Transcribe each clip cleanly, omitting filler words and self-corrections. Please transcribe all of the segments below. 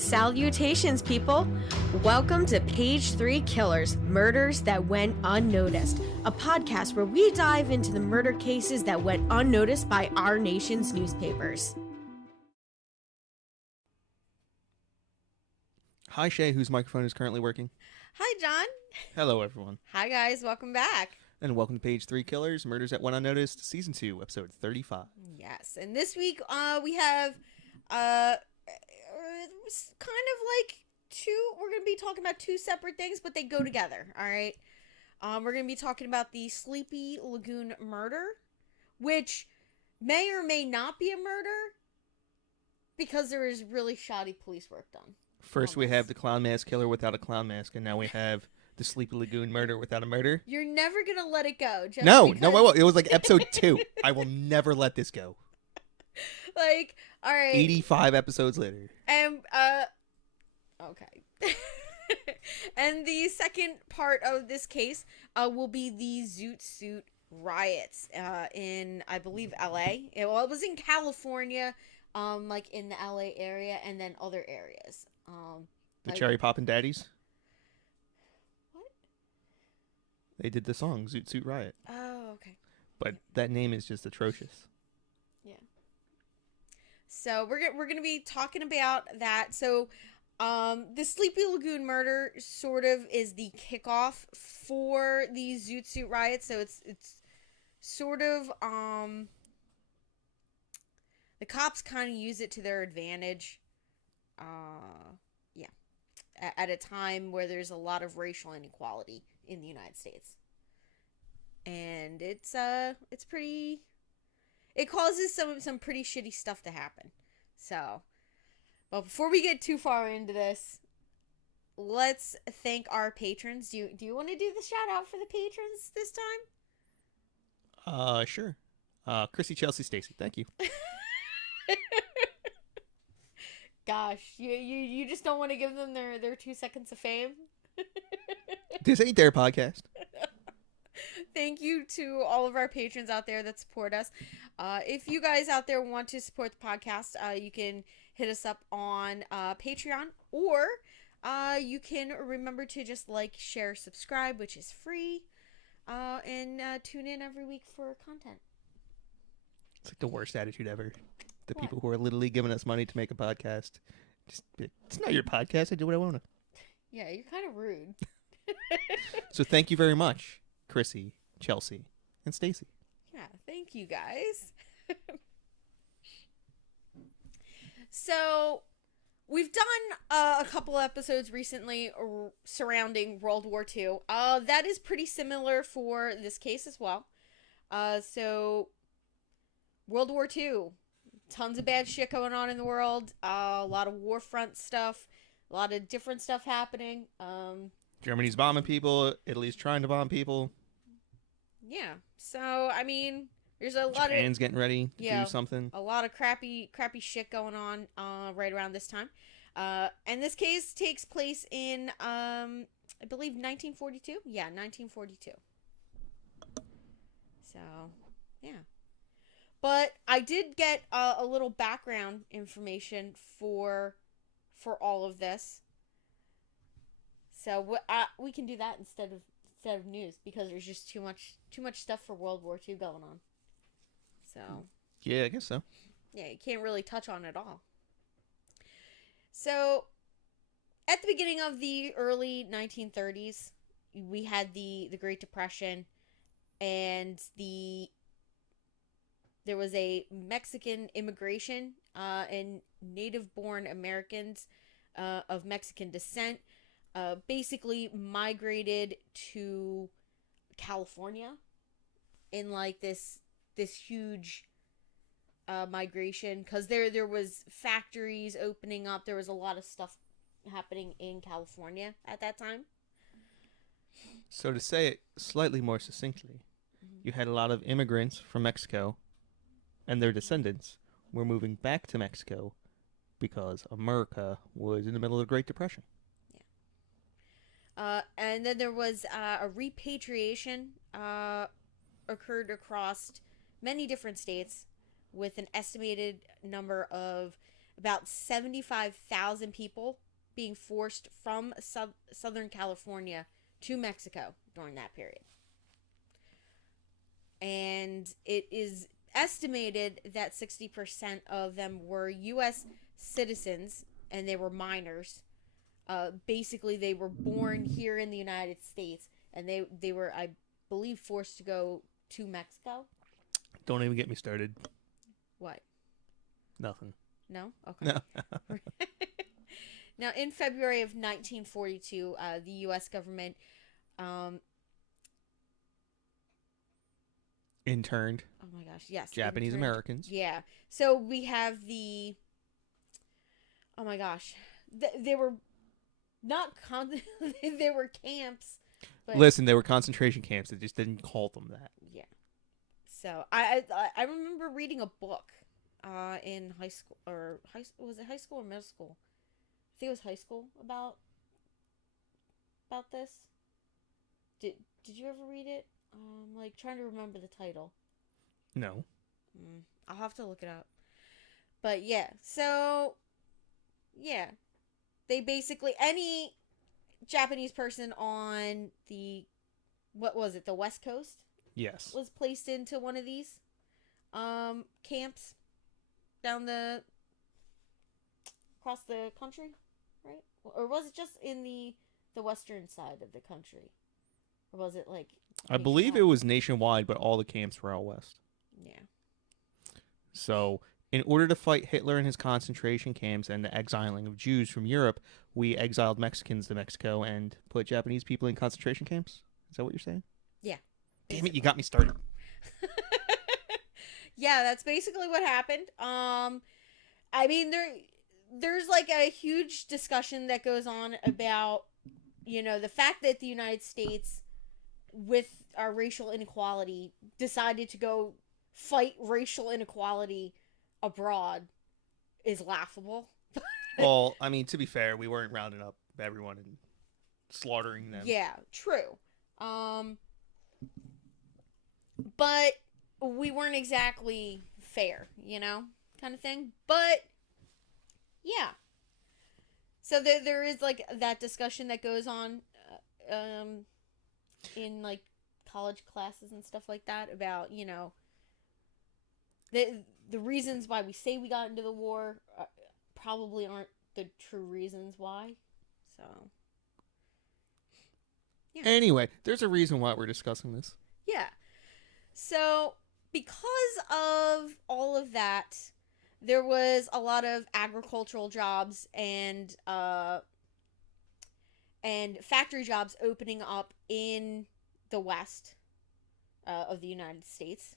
Salutations, people! Welcome to Page 3 Killers, Murders That Went Unnoticed, a podcast where we dive into the murder cases that went unnoticed by our nation's newspapers. Hi, Shay, whose microphone is currently working. Hi, John. Hello, everyone. Hi, guys. Welcome back. And welcome to Page 3 Killers, Murders That Went Unnoticed, Season 2, Episode 35. Yes, and this week we have it's kind of like we're going to be talking about two separate things, but they go together, all right? We're going to be talking about the Sleepy Lagoon Murder, which may or may not be a murder because there is really shoddy police work done. First, we have the clown mask killer without a clown mask, and now we have the Sleepy Lagoon Murder without a murder. You're never going to let it go. Just No, because... I won't. It was like Episode 2. I will never let this go. Like, all right. 85 episodes later. And, okay. And the second part of this case will be the Zoot Suit Riots in, I believe, LA. It was in California, like in the LA area, and then other areas. The Cherry Poppin' Daddies? What? They did the song, Zoot Suit Riot. Oh, okay. But that name is just atrocious. Yeah. So we're gonna be talking about that. So the Sleepy Lagoon Murder sort of is the kickoff for the Zoot Suit Riots. So it's sort of the cops kind of use it to their advantage. Yeah, at a time where there's a lot of racial inequality in the United States, and it's pretty. It causes some pretty shitty stuff to happen. So, but before we get too far into this, let's thank our patrons. Do you want to do the shout out for the patrons this time? Sure. Chrissy, Chelsea, Stacey, thank you. Gosh, you just don't want to give them their 2 seconds of fame? This ain't their podcast. Thank you to all of our patrons out there that support us. If you guys out there want to support the podcast, you can hit us up on Patreon, or you can remember to just like, share, subscribe, which is free, and tune in every week for content. It's like the worst attitude ever. The What? people who are literally giving us money to make a podcast. Just, it's not your podcast. I do what I want to. Yeah, you're kind of rude. So thank you very much, Chrissy, Chelsea, and Stacey. Yeah, thank you guys. So, we've done a couple episodes recently surrounding World War II. That is pretty similar for this case as well. So, World War II. Tons of bad shit going on in the world. A lot of war front stuff. A lot of different stuff happening. Germany's bombing people. Italy's trying to bomb people. Yeah. So, I mean, there's a lot of... Japan's getting ready to do something. A lot of crappy shit going on right around this time. And this case takes place in, I believe, 1942? Yeah, 1942. So, yeah. But I did get a little background information for all of this. So we can do that instead of news, because there's just too much stuff for World War II going on. So Yeah, I guess so. yeah, you can't really touch on it all. So at the beginning of the early 1930s, we had the Great Depression, and there was a Mexican immigration, and native-born Americans of Mexican descent basically migrated to California in like this huge migration, because there was factories opening up. There was a lot of stuff happening in California at that time. So to say it slightly more succinctly, you had a lot of immigrants from Mexico, and their descendants were moving back to Mexico because America was in the middle of the Great Depression. Yeah. And then there was a repatriation occurred across many different states, with an estimated number of about 75,000 people being forced from Southern California to Mexico during that period. And it is estimated that 60% of them were U.S. citizens, and they were minors. Basically, they were born here in the United States, and they were, I believe, forced to go to Mexico. Don't even get me started. What? Nothing. No? Okay. No. Now, in February of 1942, the U.S. government interned. Oh my gosh, yes. Japanese Americans. Yeah. So we have the... Oh my gosh. They were not... they were camps. But... Listen, they were concentration camps. They just didn't call them that. Yeah. So I remember reading a book in high school, was it high school or middle school? I think it was high school about this. Did you ever read it? Like trying to remember the title. No. I'll have to look it up. But yeah, so yeah, they basically any Japanese person on the the West Coast? Yes. Was placed into one of these camps down across the country, right? Or was it just in the western side of the country? Or was it like I believe it was nationwide, but all the camps were out west. Yeah. So, in order to fight Hitler and his concentration camps and the exiling of Jews from Europe, we exiled Mexicans to Mexico and put Japanese people in concentration camps? Is that what you're saying? Yeah. Damn it, you got me started. Yeah, that's basically what happened. I mean, there's like a huge discussion that goes on about, the fact that the United States, with our racial inequality, decided to go fight racial inequality abroad is laughable. Well, I mean, to be fair, we weren't rounding up everyone and slaughtering them. Yeah, true. But we weren't exactly fair, kind of thing. But yeah. So there is like that discussion that goes on in like college classes and stuff like that about, the reasons why we say we got into the war probably aren't the true reasons why. So yeah. Anyway, there's a reason why we're discussing this. Yeah. So, because of all of that, there was a lot of agricultural jobs and factory jobs opening up in the west of the United States.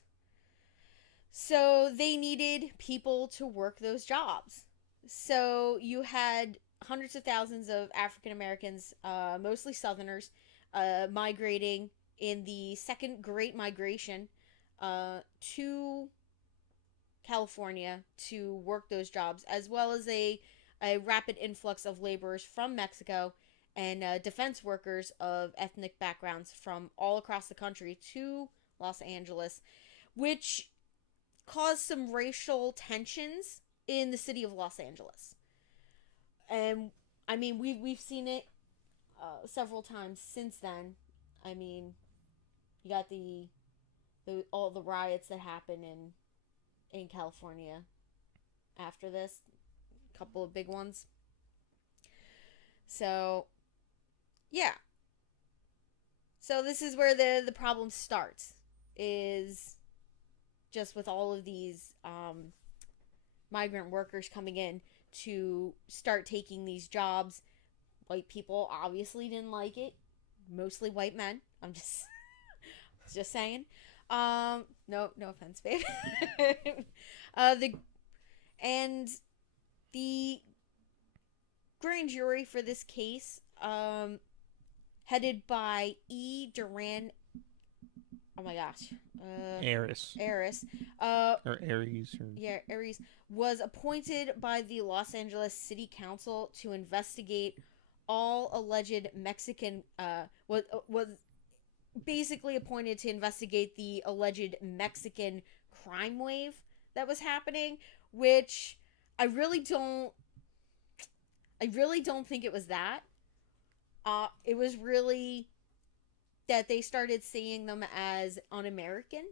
So, they needed people to work those jobs. So, you had hundreds of thousands of African Americans, mostly Southerners, migrating in the Second Great Migration to California to work those jobs, as well as a rapid influx of laborers from Mexico and defense workers of ethnic backgrounds from all across the country to Los Angeles, which caused some racial tensions in the city of Los Angeles. And I mean, we've seen it several times since then. I mean, you got all the riots that happened in California after this, a couple of big ones. So, yeah. So this is where the problem starts, is just with all of these migrant workers coming in to start taking these jobs. White people obviously didn't like it. Mostly white men. I'm just saying. No offense, babe. The grand jury for this case, headed by E. Duran. Oh my gosh. Aris. Or Aries. Yeah, Aries was appointed by the Los Angeles City Council to investigate all alleged Mexican, was basically appointed to investigate the alleged Mexican crime wave that was happening, which I really don't. I really don't think it was that. It was really that they started seeing them as un-American.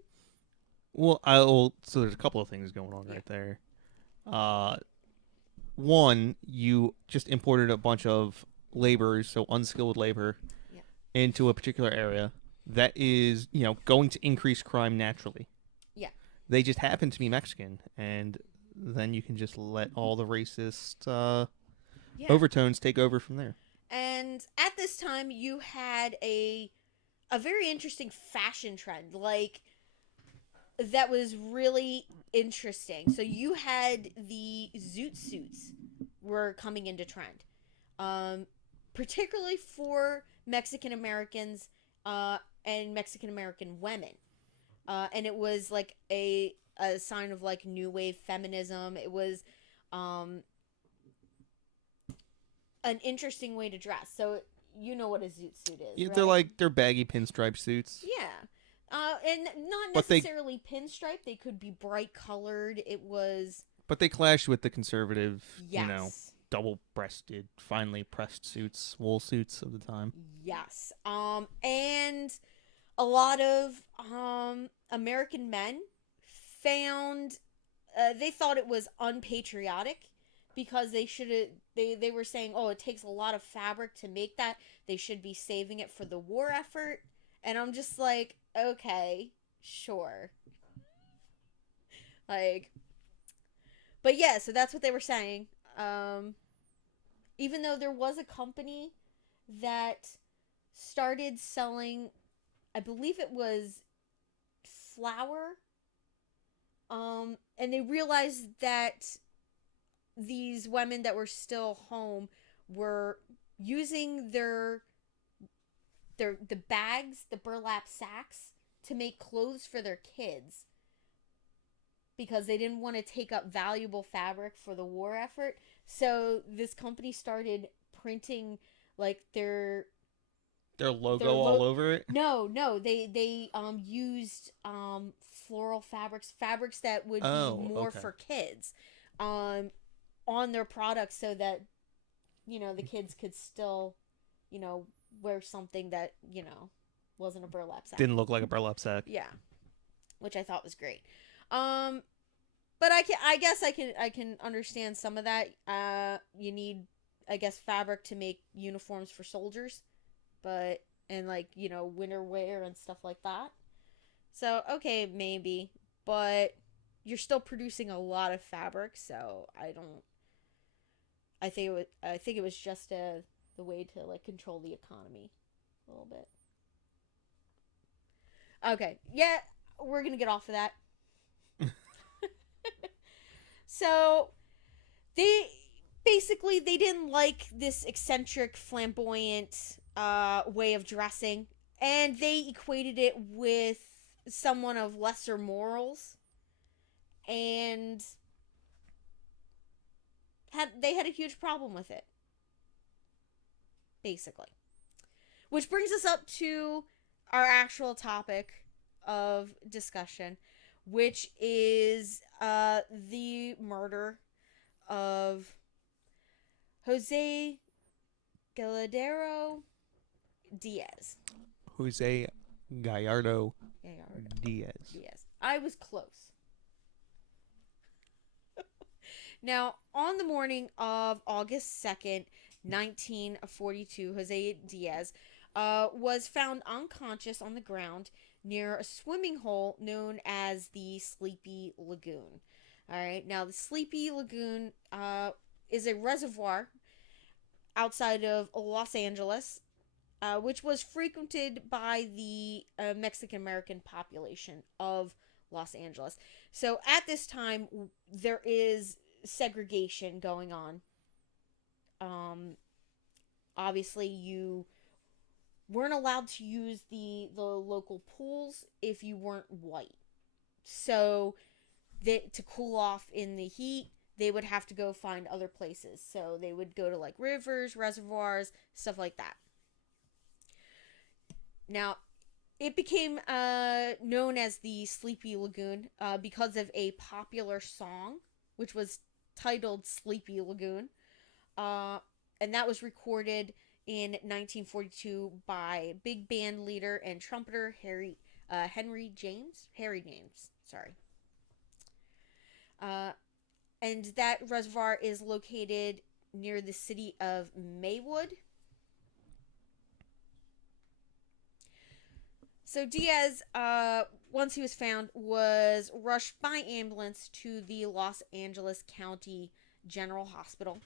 Well, I'll. So there's a couple of things going on Yeah. right there. Uh, One, you just imported a bunch of laborers, so unskilled labor, Yeah. into a particular area that is, going to increase crime naturally. Yeah. They just happen to be Mexican, and then you can just let all the racist Yeah. overtones take over from there. And at this time, you had a very interesting fashion trend, like that was really interesting. So you had the zoot suits were coming into trend, um, particularly for Mexican Americans and Mexican American women, and it was like a sign of like new wave feminism. It was um, an interesting way to dress. So you know what a zoot suit is, Yeah, right? they're baggy pinstripe suits, Yeah. And not but they necessarily pinstripe. They could be bright colored. It was but they clash with the conservative, yes, double-breasted, finely pressed suits, wool suits of the time. yes. And a lot of American men found they thought it was unpatriotic because they were saying, oh, it takes a lot of fabric to make that. They should be saving it for the war effort. And I'm just like, okay, sure. Like, but yeah, so that's what they were saying. Um, Even though there was a company that started selling, I believe it was flour, and they realized that these women that were still home were using their the bags, the burlap sacks, to make clothes for their kids because they didn't want to take up valuable fabric for the war effort. So this company started printing like Their logo their all over it. no, they used floral fabrics that would be Oh, more okay. for kids um on their products so that the kids could still you know wear something that wasn't a burlap sack. Didn't look like a burlap sack. Yeah, which I thought was great. Um but I guess I can understand some of that. You need, I guess, fabric to make uniforms for soldiers, but and like winter wear and stuff like that. So okay, maybe, but you're still producing a lot of fabric, so I don't. I think it was just the way to like control the economy a little bit. Okay, yeah, we're gonna get off of that. So they they didn't like this eccentric, flamboyant way of dressing, and they equated it with someone of lesser morals, and they had a huge problem with it, basically. Which brings us up to our actual topic of discussion, which is the murder of Jose Gallardo Diaz. Jose Gallardo Gallardo Diaz. Diaz. I was close. Now, on the morning of August 2nd, 1942, Jose Diaz was found unconscious on the ground near a swimming hole known as the Sleepy Lagoon. All right, now the Sleepy Lagoon is a reservoir outside of Los Angeles, which was frequented by the Mexican American population of Los Angeles. So at this time, there is segregation going on. Um, Obviously, you weren't allowed to use the local pools if you weren't white. So to cool off in the heat, they would have to go find other places. So they would go to like rivers, reservoirs, stuff like that. Now, it became known as the Sleepy Lagoon because of a popular song, which was titled Sleepy Lagoon. And that was recorded in 1942 by big band leader and trumpeter Henry James. Sorry. And that reservoir is located near the city of Maywood. So Diaz, once he was found, was rushed by ambulance to the Los Angeles County General Hospital,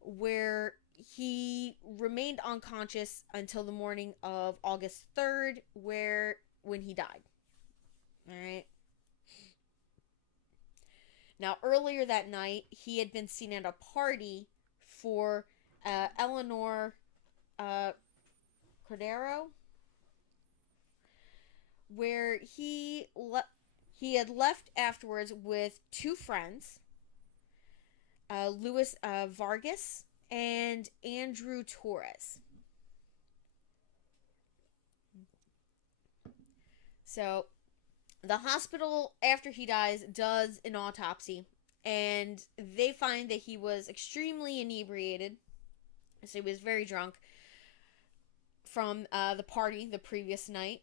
where he remained unconscious until the morning of August 3rd, when he died. All right. Now, earlier that night, he had been seen at a party for Eleanor Cordero, where he had left afterwards with two friends, Luis Vargas and Andrew Torres. So, the hospital, after he dies, does an autopsy, and they find that he was extremely inebriated. So he was very drunk from the party the previous night.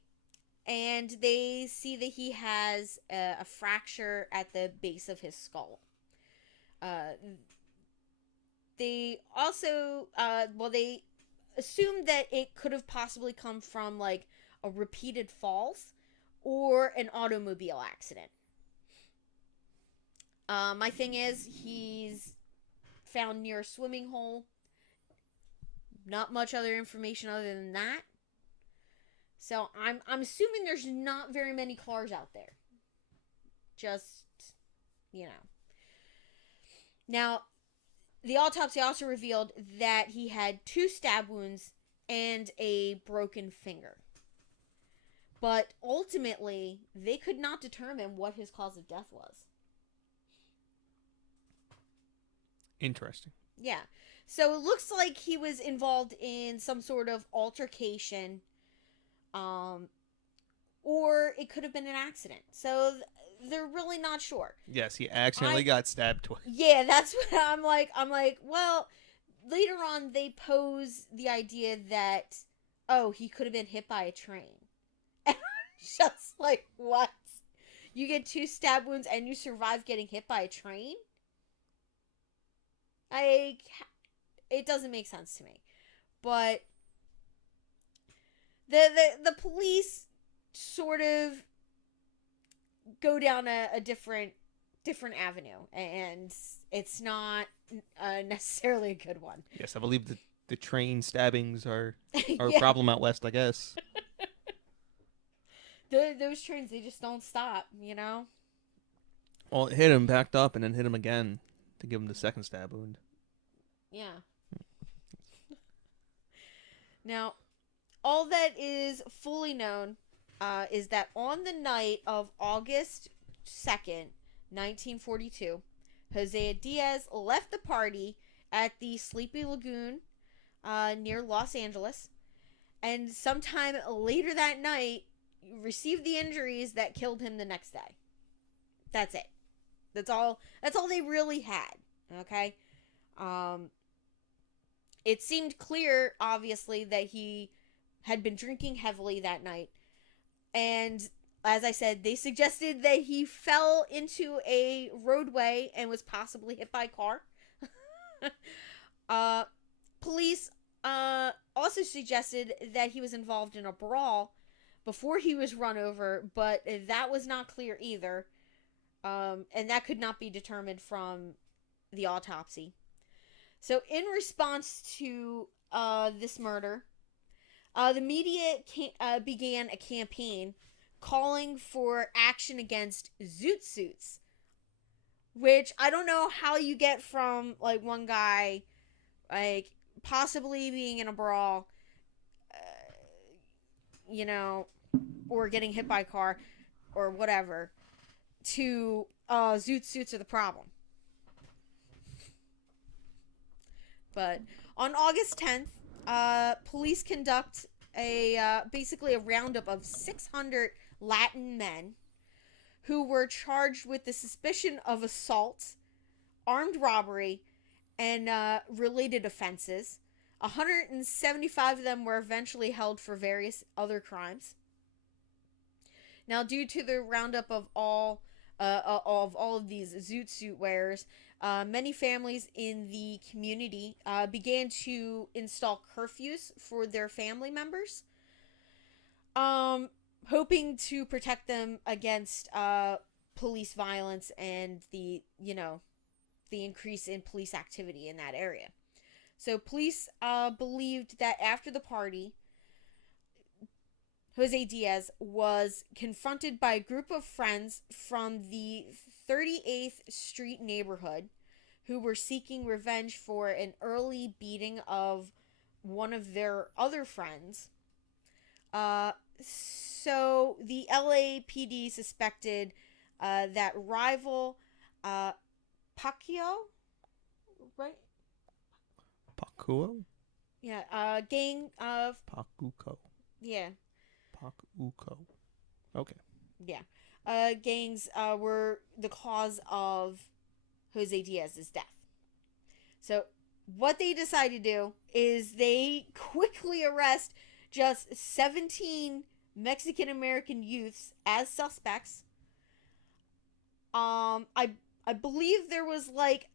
And they see that he has a fracture at the base of his skull. They also, they assumed that it could have possibly come from, like, a repeated falls or an automobile accident. My thing is, he's found near a swimming hole. Not much other information other than that. So I'm assuming there's not very many cars out there. Just, Now, the autopsy also revealed that he had 2 stab wounds and a broken finger. But ultimately, they could not determine what his cause of death was. Interesting. Yeah. So it looks like he was involved in some sort of altercation. Or it could have been an accident. So they're really not sure. Yes, he accidentally got stabbed twice. Yeah, that's what I'm like. Well, later on they pose the idea that, he could have been hit by a train. And I'm just like, what? You get 2 stab wounds and you survive getting hit by a train? It doesn't make sense to me. But the police sort of go down a different avenue, and it's not necessarily a good one. Yes, I believe the train stabbings are Yeah. a problem out west, I guess. Those trains, they just don't stop, Well, it hit him, backed up, and then hit him again to give him the second stab wound. Yeah. Now, all that is fully known is that on the night of August 2nd, 1942, José Diaz left the party at the Sleepy Lagoon near Los Angeles, and sometime later that night received the injuries that killed him the next day. That's it. That's all they really had. Okay? It seemed clear, obviously, that he had been drinking heavily that night. And as I said, they suggested that he fell into a roadway and was possibly hit by a car. Police also suggested that he was involved in a brawl before he was run over, but that was not clear either. And that could not be determined from the autopsy. So in response to this murder, the media began a campaign calling for action against Zoot Suits, which I don't know how you get from, like, one guy, like, possibly being in a brawl, or getting hit by a car, or whatever, to Zoot Suits are the problem. But on August 10th, police conduct basically a roundup of 600 Latin men who were charged with the suspicion of assault armed robbery, and related offenses. 175 of them were eventually held for various other crimes. Now, due to the roundup of all of these Zoot Suit wearers, many families in the community began to install curfews for their family members, hoping to protect them against police violence and the increase in police activity in that area. So police believed that after the party, Jose Diaz was confronted by a group of friends from the 38th Street neighborhood who were seeking revenge for an early beating of one of their other friends. So the LAPD suspected that rival Pacquiao, right? Pacuo? Yeah, gang of... Pacuco. Yeah. Pacuco. Okay. Yeah. Gangs were the cause of Jose Diaz's death. So what they decide to do is they quickly arrest just 17 Mexican American youths as suspects. I believe there was like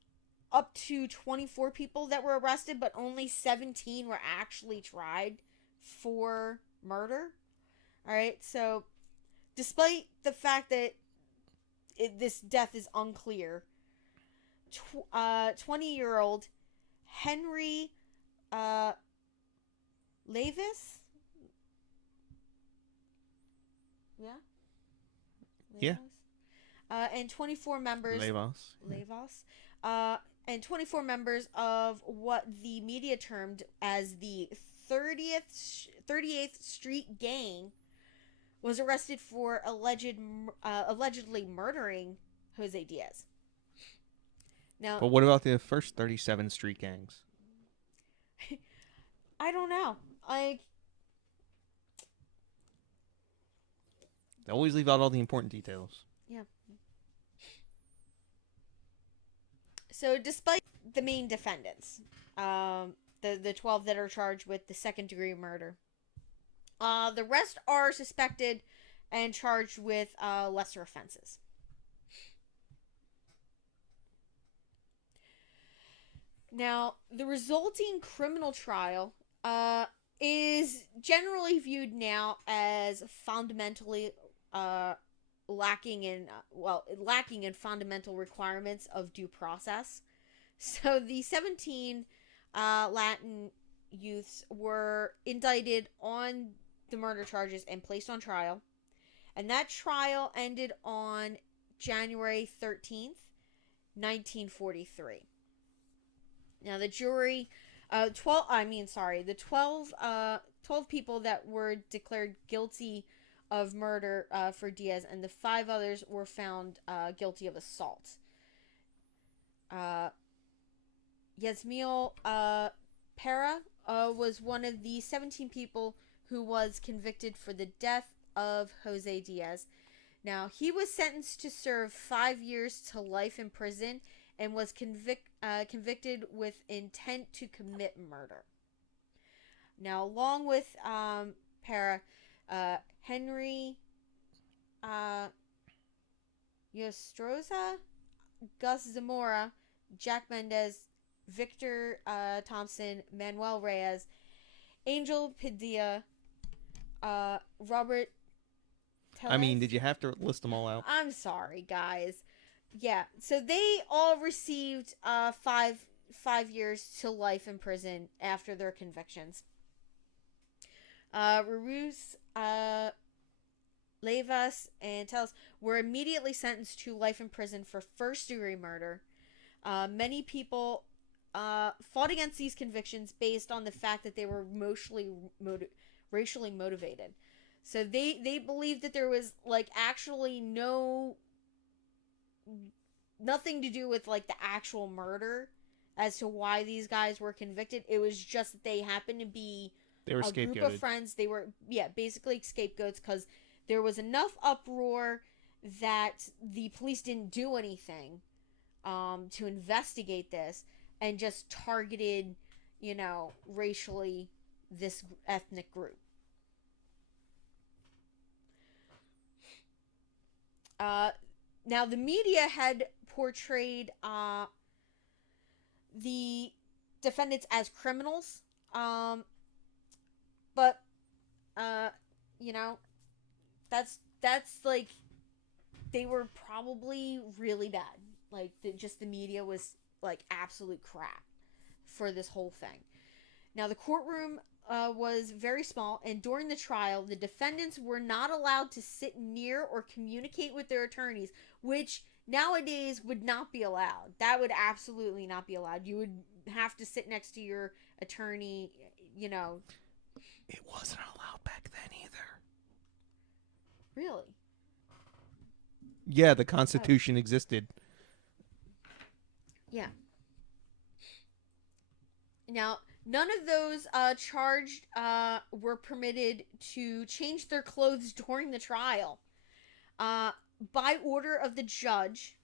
up to 24 people that were arrested, but only 17 were actually tried for murder. All right, so despite the fact that this death is unclear, 20-year-old Henry Levis? Yeah? Yeah. And 24 members... Levas. And 24 members of what the media termed as the 38th Street Gang was arrested for allegedly murdering Jose Diaz. Now, But what about the first 37 street gangs? I don't know. They always leave out all the important details. Yeah. So, despite the main defendants, the 12 that are charged with the second-degree murder, the rest are suspected and charged with lesser offenses. Now, the resulting criminal trial is generally viewed now as fundamentally lacking in fundamental requirements of due process. So the 17 Latin youths were indicted on the murder charges and placed on trial. And that trial ended on January 13th, 1943. Now the jury, 12 people that were declared guilty of murder for Diaz, and the 5 others were found guilty of assault. Yasmiel Para was one of the 17 people who was convicted for the death of Jose Diaz. Now, he was sentenced to serve 5 years to life in prison and was convicted with intent to commit murder. Now, along with Para, Henry Yostroza, Gus Zamora, Jack Mendez, Victor Thompson, Manuel Reyes, Angel Padilla, Robert Tellez. Did you have to list them all out? I'm sorry, guys. Yeah, so they all received 5 years to life in prison after their convictions. Rarus, Levas, and Tellez were immediately sentenced to life in prison for first-degree murder. Many people fought against these convictions based on the fact that they were racially motivated. So they believed that there was actually nothing to do with the actual murder as to why these guys were convicted. It was just that they happened to be They were a scapegoated. group of friends. They were basically scapegoats because there was enough uproar that the police didn't do anything to investigate this and just targeted, racially this ethnic group. Now, the media had portrayed the defendants as criminals, but that's like they were probably really bad. Like the media was like absolute crap for this whole thing. Now, the courtroom was very small, and during the trial, the defendants were not allowed to sit near or communicate with their attorneys, which nowadays would not be allowed. That would absolutely not be allowed. You would have to sit next to your attorney, It wasn't allowed back then either. Really? Yeah, the Constitution existed. Yeah. Now, none of those charged were permitted to change their clothes during the trial. By order of the judge,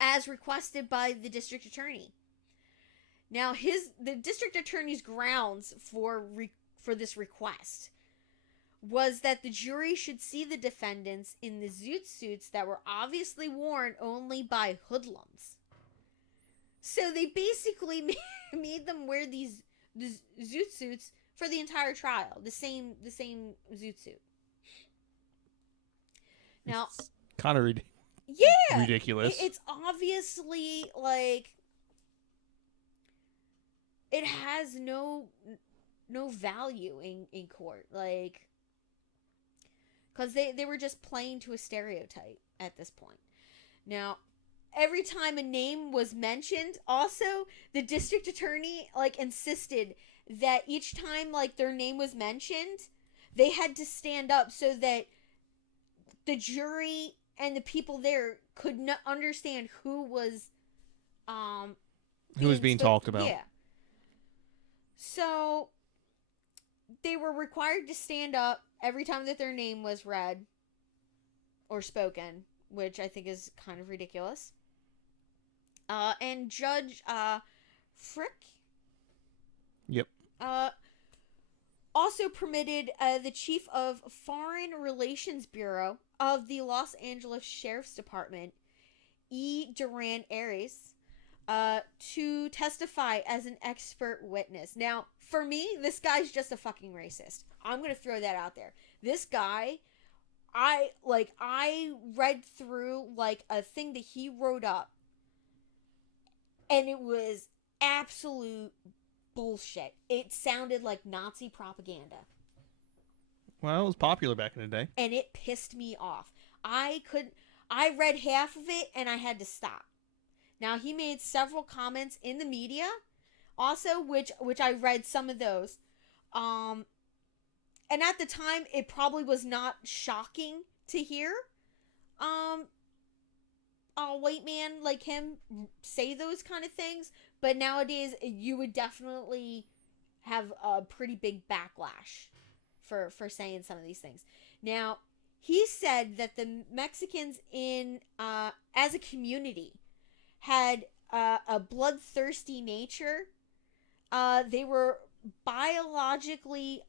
as requested by the district attorney. Now, the district attorney's grounds for this request was that the jury should see the defendants in the zoot suits that were obviously worn only by hoodlums. So they basically made them wear the zoot suits for the entire trial, the same zoot suit. Now, it's kind of ridiculous. It's obviously like it has no value in court, like, because they were just playing to a stereotype at this point. Now, every time a name was mentioned, also the district attorney like insisted that each time like their name was mentioned, they had to stand up so that the jury and the people there could not understand who was being talked about. Yeah. So they were required to stand up every time that their name was read or spoken, which I think is kind of ridiculous. And Judge Frick, yep, also permitted the chief of Foreign Relations Bureau of the Los Angeles Sheriff's Department, E. Duran Ares, to testify as an expert witness. Now, for me, this guy's just a fucking racist. I'm gonna throw that out there. This guy, I read through like a thing that he wrote up, and it was absolute bullshit. It sounded like Nazi propaganda. Well, it was popular back in the day. And it pissed me off. I read half of it and I had to stop. Now, he made several comments in the media also, which I read some of those. And at the time, it probably was not shocking to hear a white man like him say those kind of things. But nowadays, you would definitely have a pretty big backlash for saying some of these things. Now, he said that the Mexicans in as a community had a bloodthirsty nature. They were biologically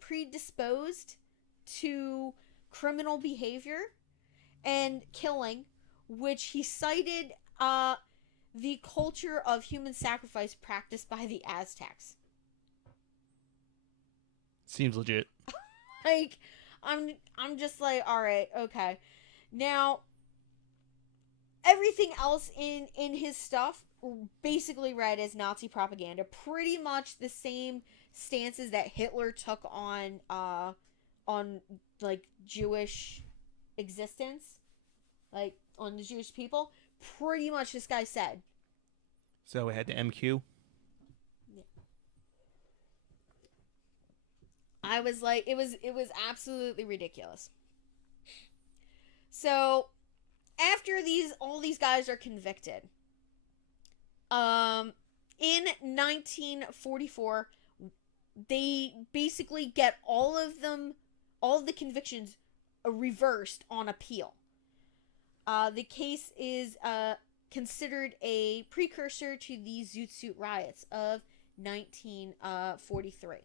predisposed to criminal behavior and killing, which he cited the culture of human sacrifice practiced by the Aztecs. Seems legit. Like, I'm just like, all right, okay. Now, everything else in his stuff basically read as Nazi propaganda. Pretty much the same stances that Hitler took on like Jewish existence, like on the Jewish people. Pretty much this guy said. So we had the MQ. Yeah. I was like, it was absolutely ridiculous. So after all these guys are convicted, in 1944, they basically get all of the convictions reversed on appeal. The case is considered a precursor to the Zoot Suit Riots of 1943.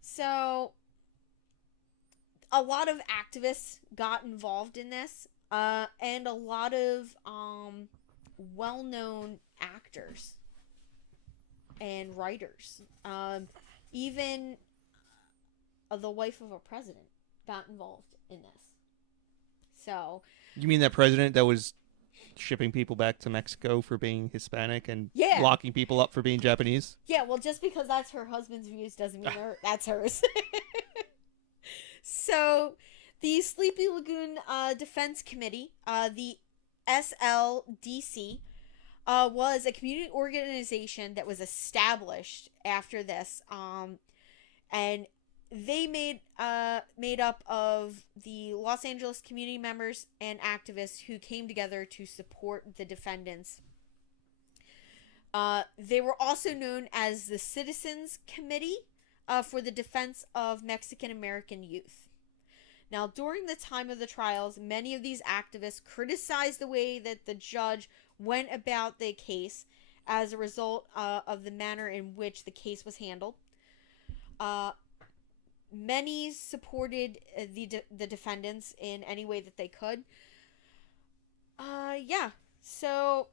So, a lot of activists got involved in this, and a lot of well-known actors and writers. Even the wife of a president got involved in this. So, You mean that president that was shipping people back to Mexico for being Hispanic and yeah. locking people up for being Japanese? Yeah, well, just because that's her husband's views doesn't mean that's hers. So, the Sleepy Lagoon Defense Committee, the SLDC, was a community organization that was established after this, and they made up of the Los Angeles community members and activists who came together to support the defendants. They were also known as the Citizens Committee for the Defense of Mexican American Youth. Now, during the time of the trials, many of these activists criticized the way that the judge went about the case as a result of the manner in which the case was handled. Many supported the defendants in any way that they could. Yeah. So,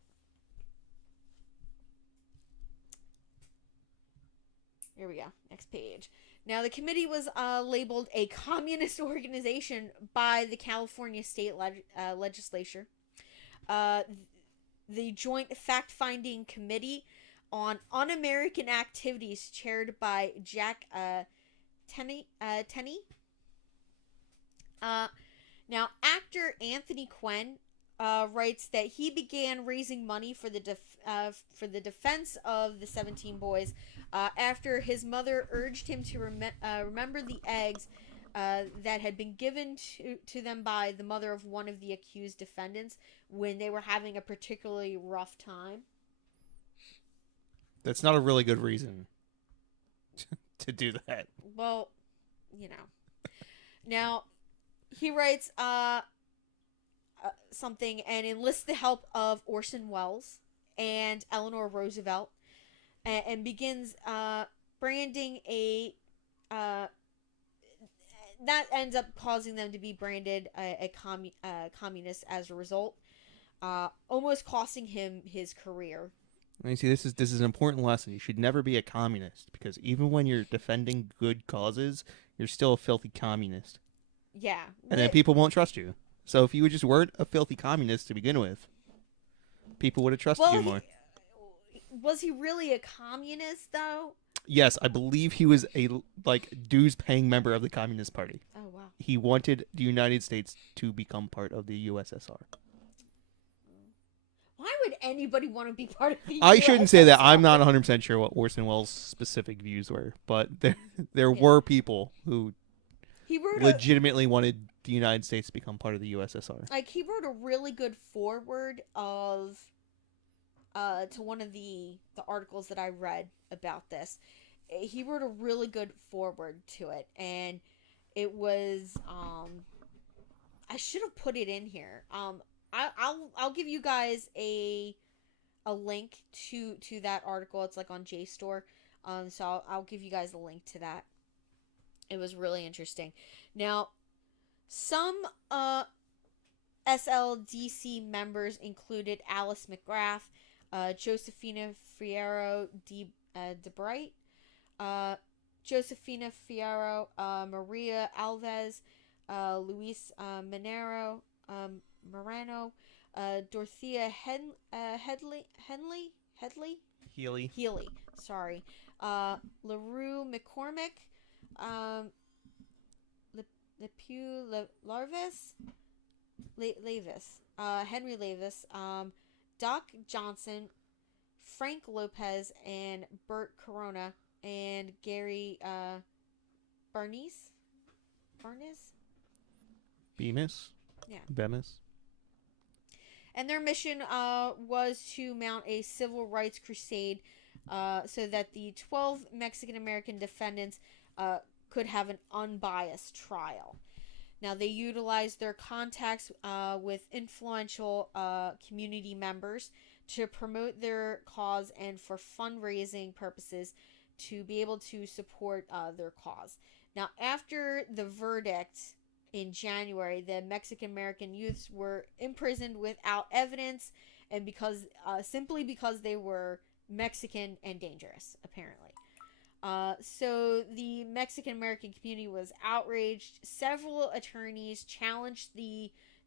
here we go. Next page. Now, the committee was labeled a communist organization by the California state legislature. The Joint Fact-Finding Committee on Un-American Activities, chaired by Jack Tenney. Now, actor Anthony Quinn writes that he began raising money for the defense of the 17 boys after his mother urged him to remember the eggs that had been given to them by the mother of one of the accused defendants when they were having a particularly rough time. That's not a really good reason to do that. Well, Now, he writes something and enlists the help of Orson Welles and Eleanor Roosevelt, and begins branding a that ends up causing them to be branded a communist as a result, almost costing him his career. And you see, this is an important lesson. You should never be a communist, because even when you're defending good causes, you're still a filthy communist. Yeah. And then people won't trust you. So if you just weren't a filthy communist to begin with, people would have trusted you more. Was he really a communist, though? Yes, I believe he was a dues-paying member of the Communist Party. Oh, wow. He wanted the United States to become part of the USSR. Why would anybody want to be part of the USSR? I shouldn't say that. I'm not 100% sure what Orson Welles' specific views were, but there were people who legitimately wanted the United States to become part of the USSR. He wrote a really good foreword to one of the articles that I read about this. He wrote a really good foreword to it, and it was I should have put it in here. I'll give you guys a link to that article. It's on JSTOR. So I'll give you guys a link to that. It was really interesting. Now, some SLDC members included Alice McGrath, Josefina Fierro DeBright, Josefina Fierro, Maria Alves, Luis Morano, Dorothea Healy. Sorry. LaRue McCormick, Lepew Lavis, Henry Lavis, Doc Johnson, Frank Lopez, and Bert Corona, and Gary Barnes? Bemis? Yeah. Bemis? And their mission was to mount a civil rights crusade so that the 12 Mexican-American defendants could have an unbiased trial. Now, they utilized their contacts with influential community members to promote their cause and for fundraising purposes to be able to support their cause. Now, after the verdict in January, the Mexican American youths were imprisoned without evidence, and simply because they were Mexican and dangerous, apparently. So the Mexican American community was outraged. Several attorneys challenged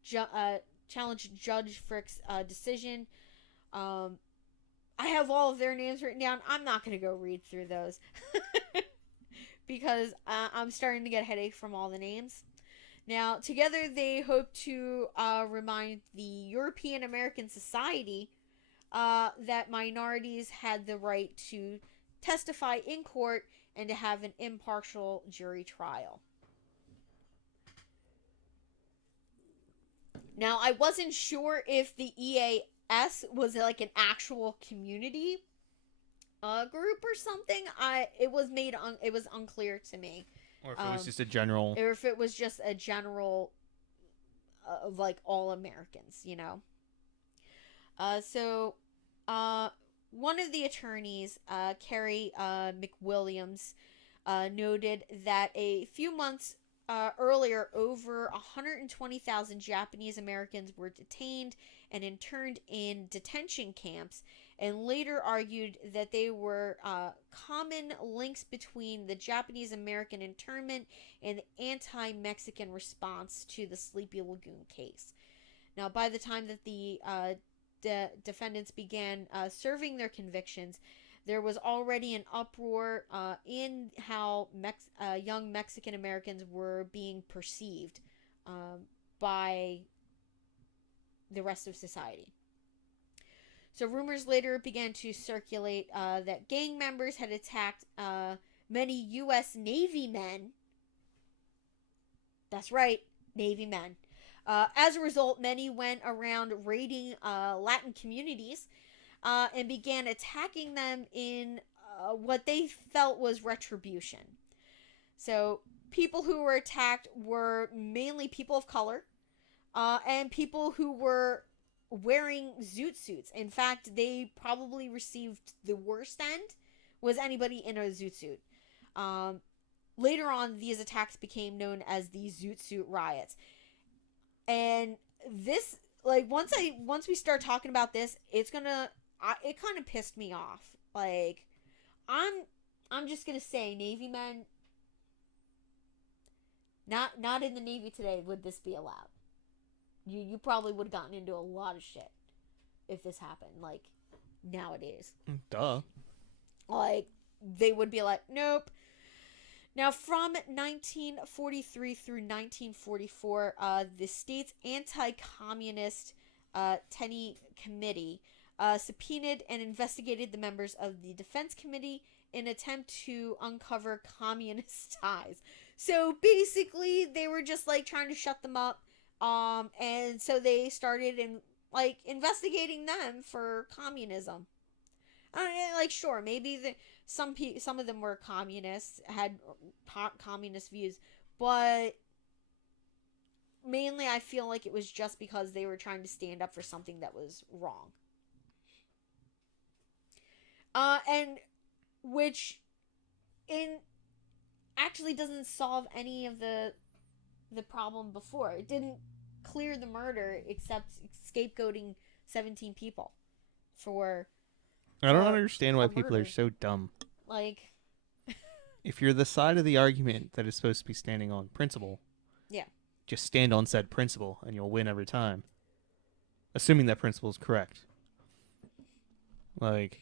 Judge Frick's decision. I have all of their names written down. I'm not going to go read through those because I'm starting to get a headache from all the names. Now, together they hope to remind the European American Society that minorities had the right to testify in court and to have an impartial jury trial. Now, I wasn't sure if the EAS was like an actual community group or something. It was unclear to me. Or if it was just a general. Or if it was just a general of like all Americans, you know. So one of the attorneys, Carrie McWilliams, noted that a few months earlier, over 120,000 Japanese Americans were detained and interned in detention camps, and later argued that they were common links between the Japanese American internment and the anti-Mexican response to the Sleepy Lagoon case. Now, by the time that the defendants began serving their convictions, there was already an uproar in how young Mexican Americans were being perceived by the rest of society. So rumors later began to circulate that gang members had attacked many U.S. Navy men. That's right, Navy men. As a result, many went around raiding Latin communities and began attacking them in what they felt was retribution. So people who were attacked were mainly people of color and people who were wearing zoot suits. In fact, they probably received the worst end was anybody in a zoot suit. Later on, these attacks became known as the Zoot Suit Riots. And this, like, once we start talking about this, it kind of pissed me off. Like, I'm just gonna say, Navy men, not in the Navy today would this be allowed. You probably would have gotten into a lot of shit if this happened, like, nowadays. Duh. Like, they would be like, nope. Now, from 1943 through 1944, the state's anti-communist Tenney Committee subpoenaed and investigated the members of the Defense Committee in an attempt to uncover communist ties. So, basically, they were just, like, trying to shut them up. And so they started investigating them for communism. Like, sure, maybe some of them were communists, had communist views, but mainly I feel like it was just because they were trying to stand up for something that was wrong. And which actually doesn't solve any of the problem before. It didn't clear the murder except scapegoating 17 people for I don't understand why people are so dumb. Like, if you're the side of the argument that is supposed to be standing on principle, yeah, just stand on said principle and you'll win every time. Assuming that principle is correct. Like,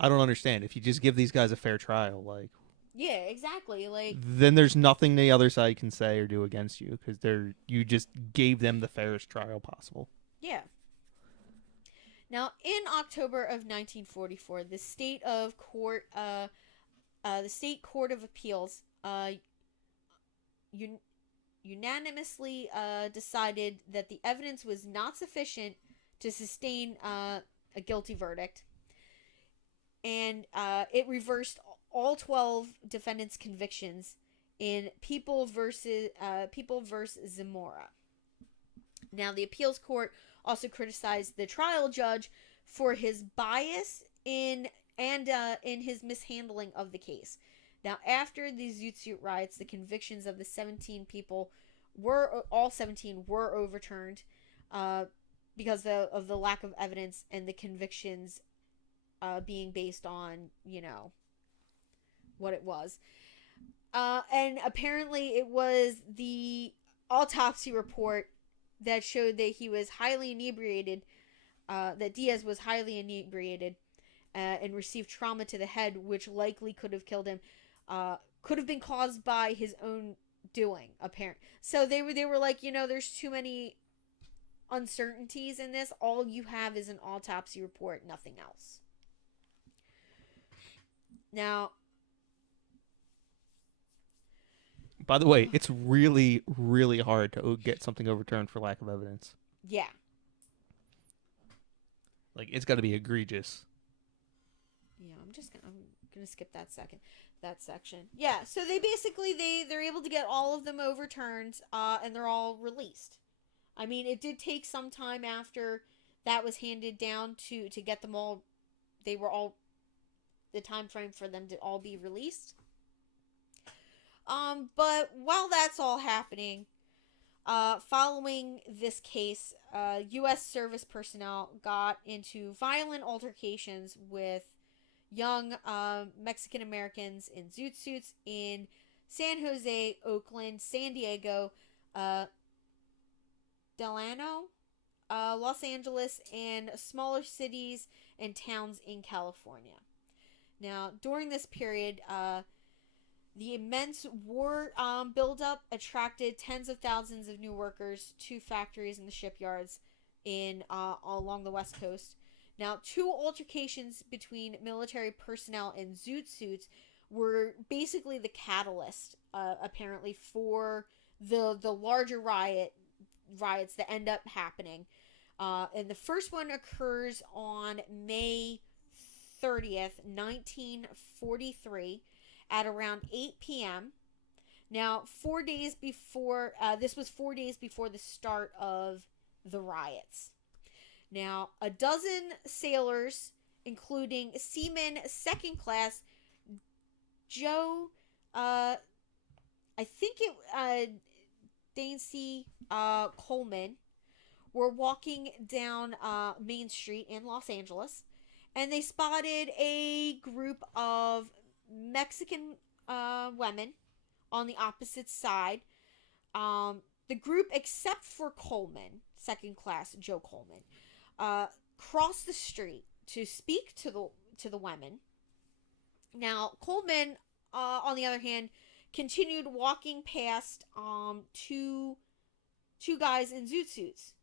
I don't understand. If you just give these guys a fair trial, like, yeah, exactly. Like, then there's nothing the other side can say or do against you because you just gave them the fairest trial possible. Yeah. Now, in October of 1944, the State Court of Appeals unanimously decided that the evidence was not sufficient to sustain a guilty verdict, and it reversed all 12 defendants' convictions in People versus Zamora. Now, the appeals court also criticized the trial judge for his bias in his mishandling of the case. Now, after the Zoot Suit riots, the convictions of the 17 people all 17 were overturned because of the lack of evidence and the convictions being based on, what it was. And apparently it was the autopsy report that showed that he was highly inebriated, that Diaz was highly inebriated and received trauma to the head, which likely could have killed him, could have been caused by his own doing, apparent. So they were like, there's too many uncertainties in this. All you have is an autopsy report, nothing else. Now, by the way, it's really, really hard to get something overturned for lack of evidence. Yeah. Like, it's got to be egregious. Yeah, I'm gonna skip that section. Yeah, so they basically they're able to get all of them overturned, and they're all released. I mean, it did take some time after that was handed down to get them all. They were all the time frame for them to all be released. But while that's all happening, following this case, U.S. service personnel got into violent altercations with young Mexican Americans in zoot suits in San Jose, Oakland, San Diego, Delano, Los Angeles, and smaller cities and towns in California. Now, during this period, the immense war buildup attracted tens of thousands of new workers to factories and the shipyards along the West Coast. Now, 2 altercations between military personnel and zoot suits were basically the catalyst, apparently, for the larger riots that end up happening. And the first one occurs on May 30th, 1943, at around 8 p.m. Now, 4 days before, this was 4 days before the start of the riots. Now, a dozen sailors, including Seaman Second Class Joe, Stacey Coleman, were walking down Main Street in Los Angeles, and they spotted a group of Mexican women on the opposite side. The group, except for Coleman, Second Class Joe Coleman, crossed the street to speak to the women. Now, Coleman, on the other hand, continued walking past two guys in zoot suits.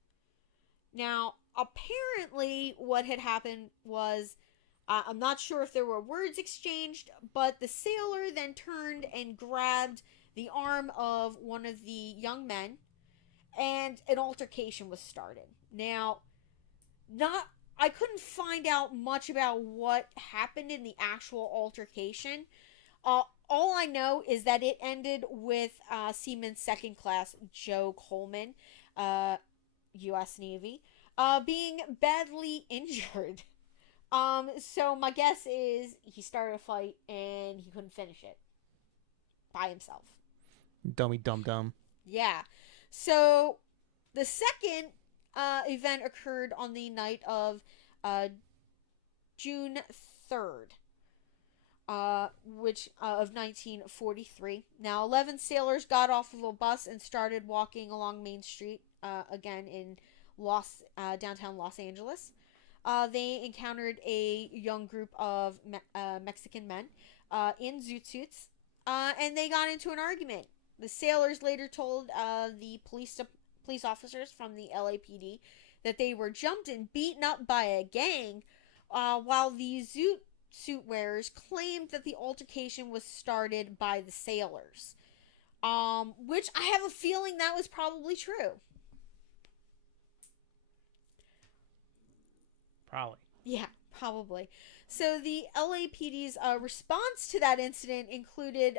Now, apparently, what had happened was, I'm not sure if there were words exchanged, but the sailor then turned and grabbed the arm of one of the young men, and an altercation was started. Now, I couldn't find out much about what happened in the actual altercation. All I know is that it ended with Seaman Second Class Joe Coleman, U.S. Navy, being badly injured. So my guess is he started a fight and he couldn't finish it by himself. Dummy dum dum. Yeah. So the second event occurred on the night of June 3rd, which of 1943. Now, 11 sailors got off of a bus and started walking along Main Street, again in downtown Los Angeles. They encountered a young group of Mexican men in zoot suits, and they got into an argument. The sailors later told the police officers from the LAPD that they were jumped and beaten up by a gang, while the zoot suit wearers claimed that the altercation was started by the sailors. Which I have a feeling that was probably true. Probably. Yeah, probably. So the LAPD's response to that incident included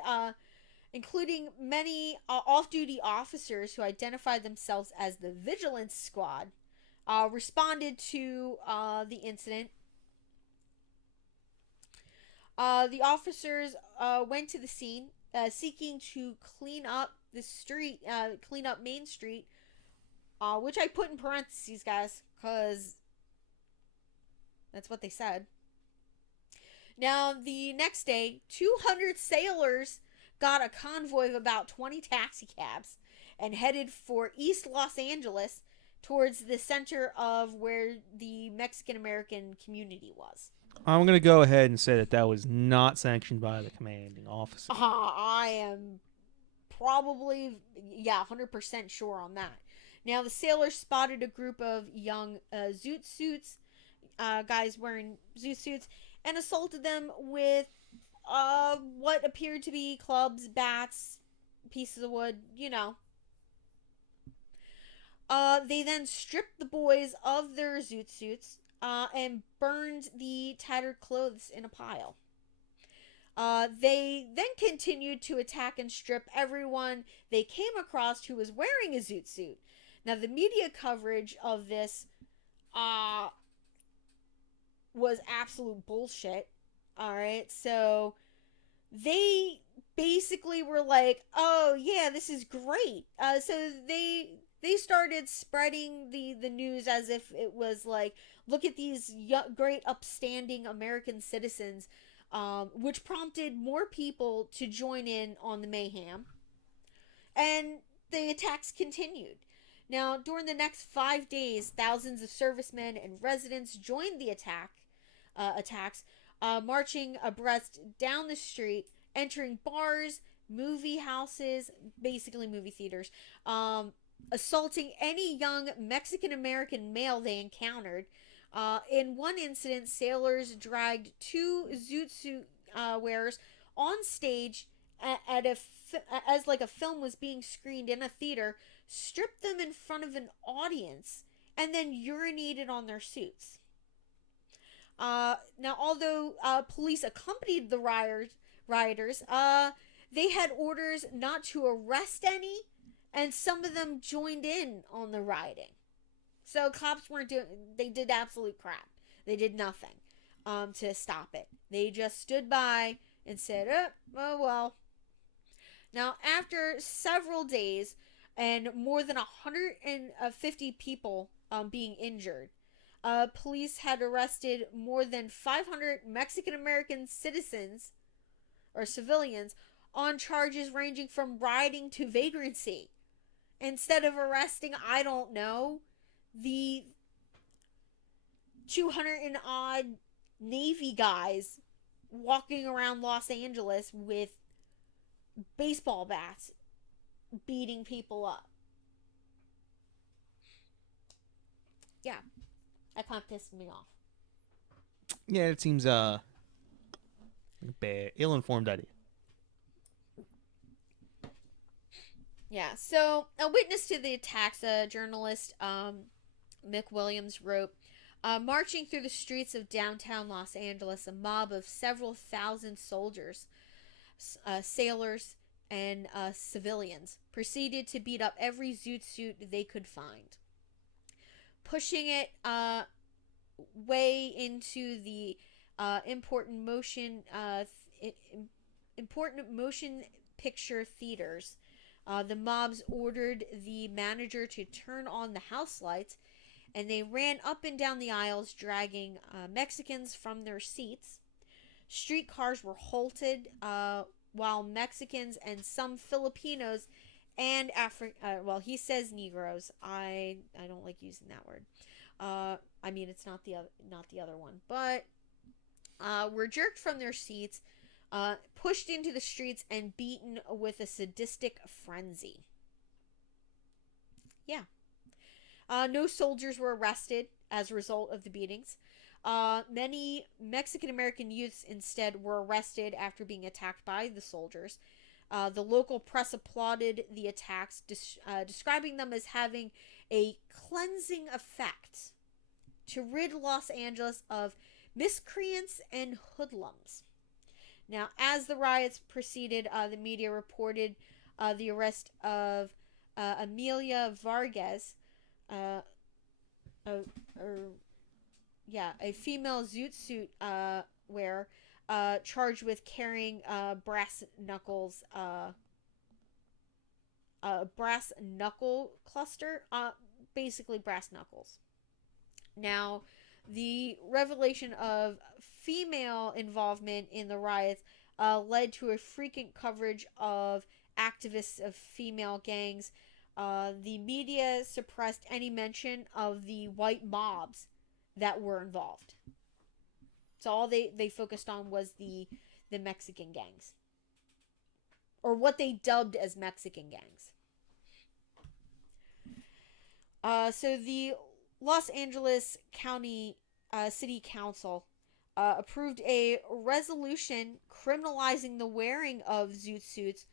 including many off-duty officers who identified themselves as the Vigilance Squad, responded to the incident. The officers went to the scene, seeking to clean up the street, clean up Main Street, which I put in parentheses, guys, because that's what they said. Now, the next day, 200 sailors got a convoy of about 20 taxi cabs and headed for East Los Angeles towards the center of where the Mexican American community was. I'm going to go ahead and say that that was not sanctioned by the commanding officer. I am probably, 100% sure on that. Now, the sailors spotted a group of young Zoot Suits, guys wearing Zoot Suits, and assaulted them with what appeared to be clubs, bats, pieces of wood, They then stripped the boys of their Zoot Suits and burned the tattered clothes in a pile. They then continued to attack and strip everyone they came across who was wearing a Zoot Suit. Now, the media coverage of this was absolute bullshit. Alright, so they basically were like, oh yeah, this is great. So they started spreading the news as if it was like, look at these great upstanding American citizens, which prompted more people to join in on the mayhem. And the attacks continued. Now, during the next 5 days, thousands of servicemen and residents joined the attacks, marching abreast down the street, entering bars, movie houses, basically movie theaters, assaulting any young Mexican American male they encountered. In one incident, sailors dragged 2 Zoot Suit wearers on stage as like a film was being screened in a theater, stripped them in front of an audience, and then urinated on their suits. Now, although police accompanied the rioters, they had orders not to arrest any, and some of them joined in on the rioting. So cops they did absolute crap. They did nothing to stop it. They just stood by and said, oh well. Now, after several days and more than 150 people being injured, police had arrested more than 500 Mexican American citizens or civilians on charges ranging from rioting to vagrancy. Instead of arresting, I don't know, the 200 and odd Navy guys walking around Los Angeles with baseball bats beating people up. Yeah. That kind of pissed me off. Yeah, it seems like a bad, ill-informed idea. Yeah, so a witness to the attacks, journalist Mick Williams wrote, marching through the streets of downtown Los Angeles, a mob of several thousand soldiers, sailors, and civilians proceeded to beat up every Zoot Suit they could find, pushing it way into the important motion picture theaters. The mobs ordered the manager to turn on the house lights, and they ran up and down the aisles, dragging Mexicans from their seats. Streetcars were halted while Mexicans and some Filipinos and he says Negroes. I don't like using that word. I mean, it's not the other one, but were jerked from their seats, pushed into the streets, and beaten with a sadistic frenzy. Yeah. No soldiers were arrested as a result of the beatings. Many Mexican American youths instead were arrested after being attacked by the soldiers. The local press applauded the attacks, describing them as having a cleansing effect to rid Los Angeles of miscreants and hoodlums. Now, as the riots proceeded, the media reported the arrest of Amelia Vargas, uh, a, a female Zoot Suit wearer, charged with carrying brass knuckle cluster, basically brass knuckles. Now, the revelation of female involvement in the riots led to a frequent coverage of activists of female gangs. The media suppressed any mention of the white mobs that were involved. So all they focused on was the Mexican gangs, or what they dubbed as Mexican gangs. So the Los Angeles County City Council approved a resolution criminalizing the wearing of zoot suits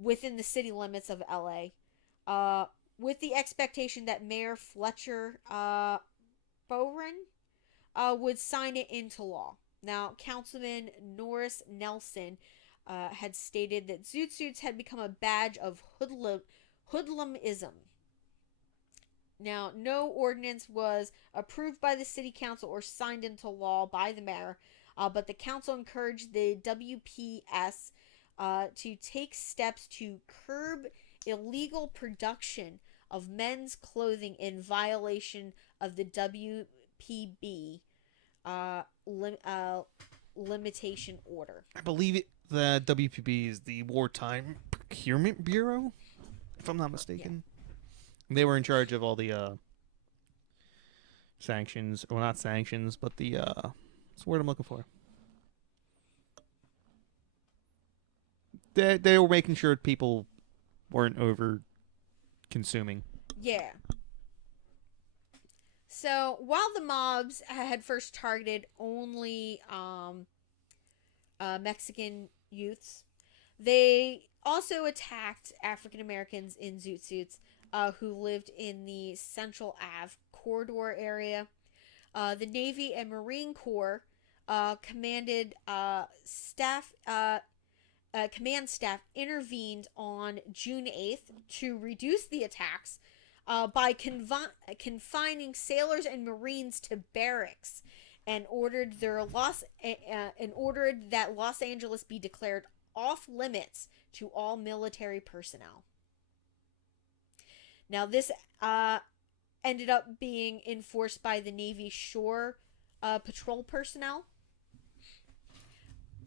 within the city limits of LA, with the expectation that Mayor Fletcher Bowron would sign it into law. Now, Councilman Norris Nelson had stated that zoot suits had become a badge of hoodlumism. Now, no ordinance was approved by the city council or signed into law by the mayor, but the council encouraged the WPS to take steps to curb illegal production of men's clothing in violation of the WPB limitation order. I believe the WPB is the Wartime Procurement Bureau, if I'm not mistaken. Yeah. They were in charge of all the sanctions. Well, not sanctions, but the what's the word I'm looking for? They were making sure people weren't over consuming. Yeah. So while the mobs had first targeted only Mexican youths, they also attacked African Americans in zoot suits who lived in the Central Ave corridor area. The Navy and Marine Corps command staff intervened on June 8th to reduce the attacks by confining sailors and Marines to barracks, and ordered that Los Angeles be declared off limits to all military personnel. Now, this ended up being enforced by the Navy shore patrol personnel.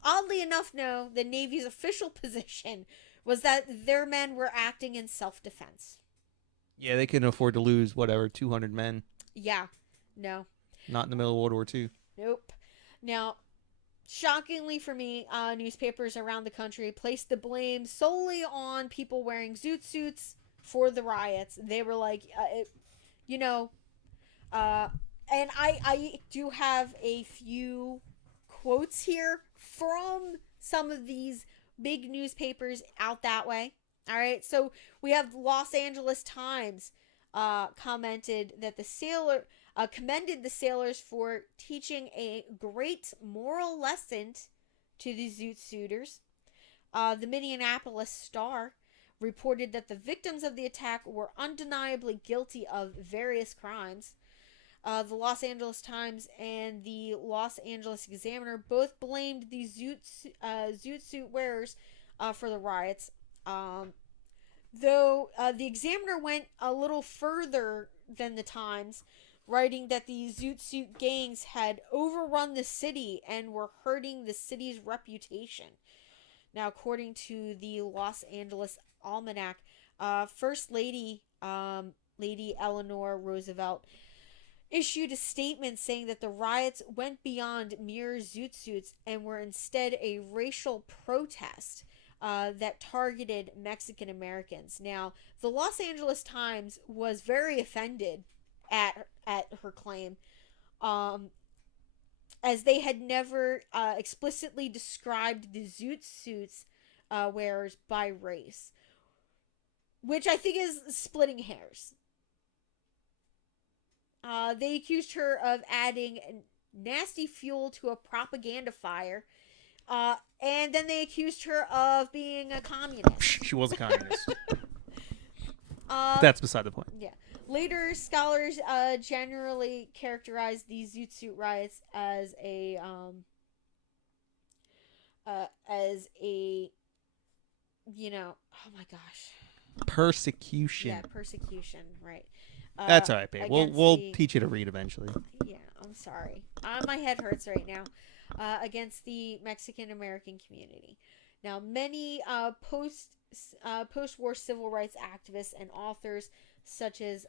Oddly enough, no, the Navy's official position was that their men were acting in self-defense. Yeah, they couldn't afford to lose, 200 men. Yeah, no. Not in the middle of World War II. Nope. Now, shockingly for me, newspapers around the country placed the blame solely on people wearing zoot suits for the riots. They were like, and I do have a few quotes here from some of these big newspapers out that way. All right, so we have Los Angeles Times commented that commended the sailors for teaching a great moral lesson to the zoot suiters. The Minneapolis Star reported that the victims of the attack were undeniably guilty of various crimes. The Los Angeles Times and the Los Angeles Examiner both blamed the zoot suit wearers for the riots. Though the Examiner went a little further than the Times, writing that the zoot suit gangs had overrun the city and were hurting the city's reputation. Now, according to the Los Angeles Almanac, First Lady, Lady Eleanor Roosevelt, issued a statement saying that the riots went beyond mere zoot suits and were instead a racial protest that targeted Mexican Americans. Now, the Los Angeles Times was very offended at her claim, as they had never explicitly described the zoot suits wearers by race, which I think is splitting hairs. They accused her of adding nasty fuel to a propaganda fire And then they accused her of being a communist. She was a communist. Uh, That's beside the point. yeah. Later, scholars generally characterize these Zoot Suit riots as a oh my gosh, Persecution. yeah, persecution, right? That's all right, babe. We'll the, teach you to read eventually. Yeah, I'm sorry. My head hurts right now. Against the Mexican American community. Now, many post-war civil rights activists and authors, such as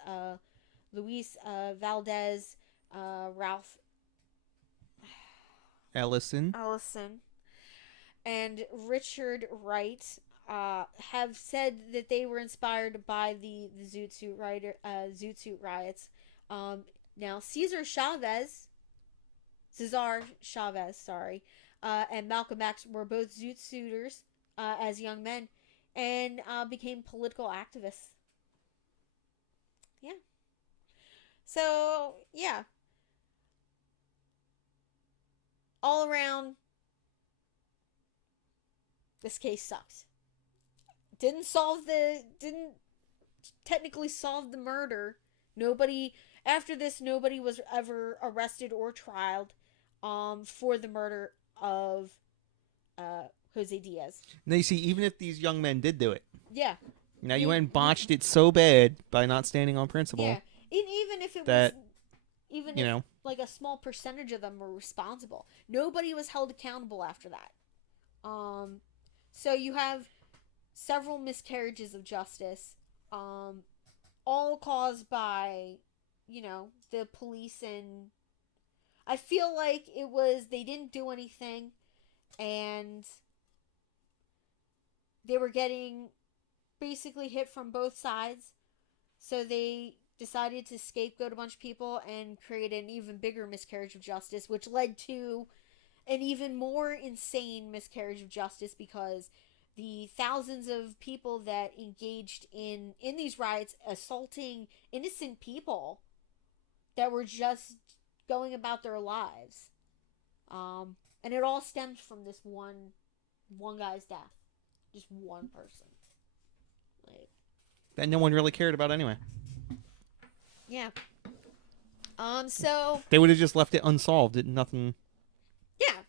Luis Valdez, Ralph Ellison, and Richard Wright, have said that they were inspired by the Zoot Suit riots. Now, Cesar Chavez, sorry, and Malcolm X were both Zoot Suiters as young men, and became political activists. Yeah. So, yeah. All around, this case sucks. Didn't technically solve the murder. After this, nobody was ever arrested or trialed for the murder of Jose Diaz. Now you see, even if these young men did do it, yeah. Now you went and botched it so bad by not standing on principle. Yeah, even if it that, was, even if like a small percentage of them were responsible, nobody was held accountable after that. So you have several miscarriages of justice, all caused by, the police, and I feel like they didn't do anything, and they were getting basically hit from both sides, so they decided to scapegoat a bunch of people and create an even bigger miscarriage of justice, which led to an even more insane miscarriage of justice, because the thousands of people that engaged in these riots, assaulting innocent people that were just going about their lives, and it all stems from this one guy's death, just one person, that no one really cared about anyway. Yeah. So they would have just left it unsolved. Nothing. Yeah.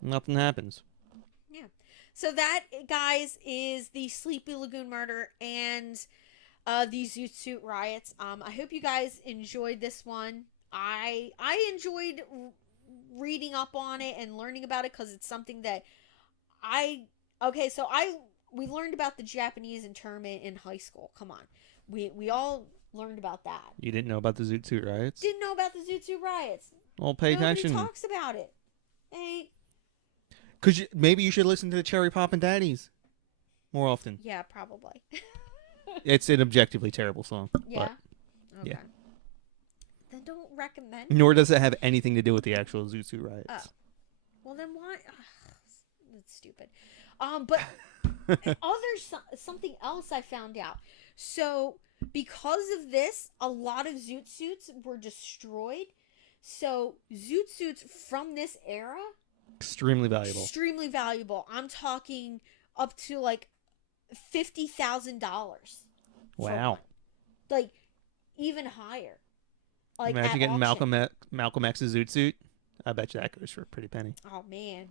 Nothing happens. Yeah. So that, guys, is the Sleepy Lagoon Murder and the Zoot Suit Riots. I hope you guys enjoyed this one. I enjoyed reading up on it and learning about it, because it's something that we learned about the Japanese internment in high school. Come on. We all learned about that. You didn't know about the Zoot Suit Riots? Didn't know about the Zoot Suit Riots. Well, pay attention. Nobody talks about it. Hey. Maybe you should listen to the Cherry Poppin' Daddies more often. Yeah, probably. It's an objectively terrible song. Yeah? But, okay. Yeah. Then don't recommend Nor does it have anything to do with the actual Zoot Suit Riots. Oh. Well, then why? That's stupid. But something else I found out. So, because of this, a lot of Zoot Suits were destroyed. So, Zoot Suits from this era, extremely valuable. Extremely valuable. I'm talking up to like $50,000. Wow. Like, even higher. Like, imagine getting Malcolm X's Zoot Suit. I bet you that goes for a pretty penny. Oh man.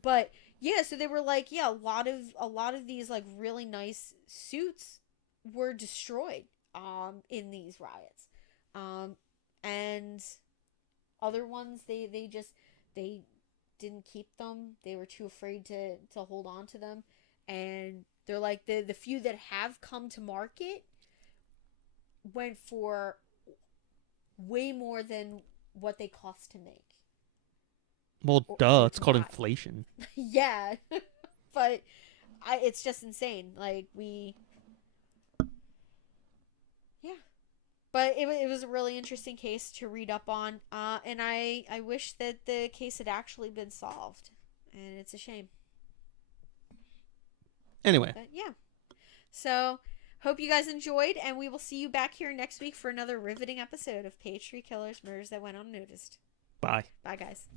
But yeah, so they were like, yeah, a lot of these like really nice suits were destroyed in these riots. And other ones they didn't keep them. They were too afraid to hold on to them. And they're like, the few that have come to market went for way more than what they cost to make. Well, duh, it's called inflation. Yeah. But it's just insane. Like, yeah. But it was a really interesting case to read up on. And I wish that the case had actually been solved. And it's a shame. Anyway. But yeah. So, hope you guys enjoyed, and we will see you back here next week for another riveting episode of Page Tree Killers, Murders That Went Unnoticed. Bye. Bye, guys.